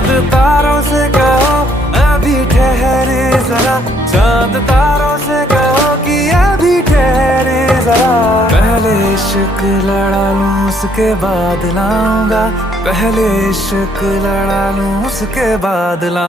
चांद तारों से कहो अभी ठहरे जरा, चांद तारों से कहो कि अभी ठहरे जरा। पहले इश्क लड़ा लूं उसके बाद लाऊंगा, पहले इश्क लड़ा लूं उसके बाद लाऊंगा।